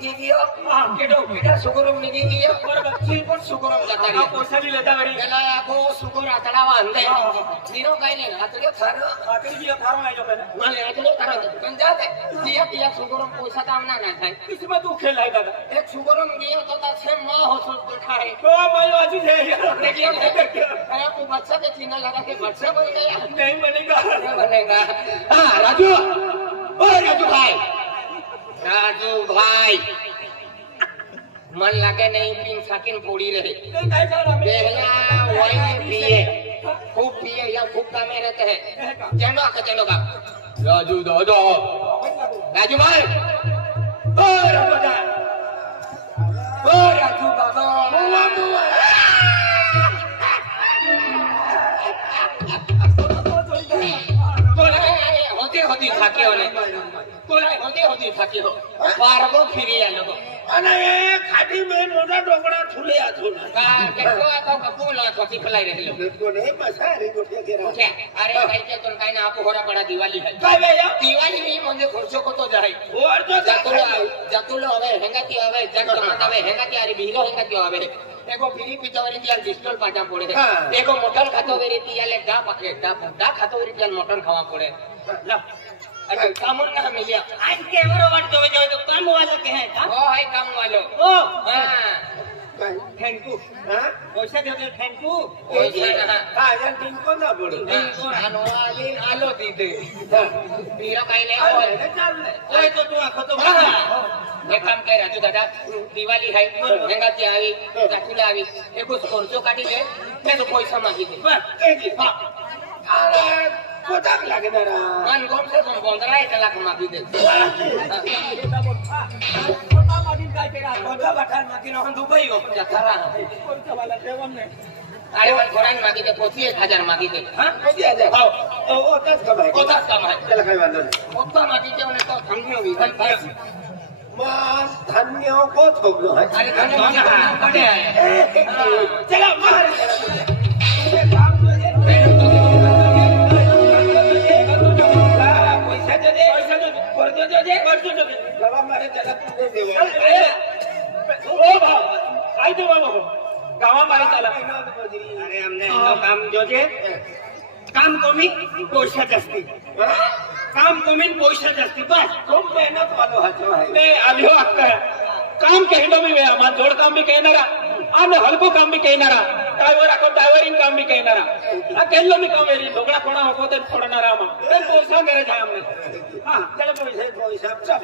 निघी गियो केडो केडा सुगरम निघी गियो बरोबर सिलपट सुगरम जाता रे पैसा बी लेता बरी त्याला आगो सुगर आतडावा अंदे जीरो काय नाही आतडे थार आतडी बी थारो नाही जो पहले मला आतडे थार पण जाते दिया दिया सुगरम पैसा कामना नाही काय इसमें तू खेल है दादा एक सुगरम गियो तो ता से मां होसो दिखाए तो भाई आज है देखिए अरे तू बच्चा के सीना लगा के बच्चा बन गया नहीं बनेगा नहीं बनेगा हां राजू ओ राजू भाई मन लगे नहीं तीन साकिन पोड़ी रहे पहला वाइन पिए खूब पिए या खूब कामे रहते हैं चलो आके चलो का राजू दादा राजू भाई ओ राजू बाबा होती थाकी होने होती थाकी हो बारगो फिरी आलो અને ખાડી મે મોટા ડોકડા થુલે આથુના का केतो आता कपूला छोटी फलाई रहलो देखो नहीं मसारी गोठे केरा अरे काही के तुन काही ना आपो होरा पडा दिवाळी है काय बे दिवाळी ही म्हणजे खर्चो को तो जाय और तो जातुलो हवे हेंगाती हवे जग मतावे हेंगाती अरे बिलो हेंगाती हवे एको फिरी पितवरी तियार डिस्टल पाटा पडे एको मोटर खातो वेरी तियाले गा पकड़े दा खातो वेरी तियार मोटर खावा पड़े ला अरे कामन ना मिलिया आज कैमरा वाट जो तो काम वाला के है ओ है काम वालो ओ हां थैंक यू हां पैसा दे दे थैंक यू पैसा ना हां यार दिन को ना बोलो आनो आली आलो दीदे पीरा काईले ओए तो तू आखो तो एक काम कर राजू दादा दिवाली है हेंगाती आवी जातुला आवी एको खर्चो काढी दे मैं तो पैसा मागी दे बस एक हां अरे कोटाक लागे ना मन कम से कम 15 लाख मागी दे छोटा मागिन काय केला छोटा बठार मागिन हम दुबई हो जथारा कोणता वाला देवन ने अरे मन थोड़ा मागी दे 25000 मागी दे हां 25000 हां ओ तस कमाई ओ तस कमाई चला काय वांदो नाही मोठा मागी दे ने तो धन्य होई मां धन्य को थोगलो है अरे धन्य पड़े आए चला मार ये काम अरे हमने काम जो जे काम कमी पैसा जास्ती काम कमी पैसा जास्ती बस खूप मेहनत वालो हातो आहे ने आलियो अक्का काम कहलो मी वेळा मा जोड काम बी कहनारा आने हलको काम बी कहनारा ड्राइवर आको ड्राइवरिंग काम बी कहनारा आ केल्लो मी काम वेरी ढोकळा कोणा होको ते फोडणारा मा ते पैसा करे छा हमने हां चलो पैसा चल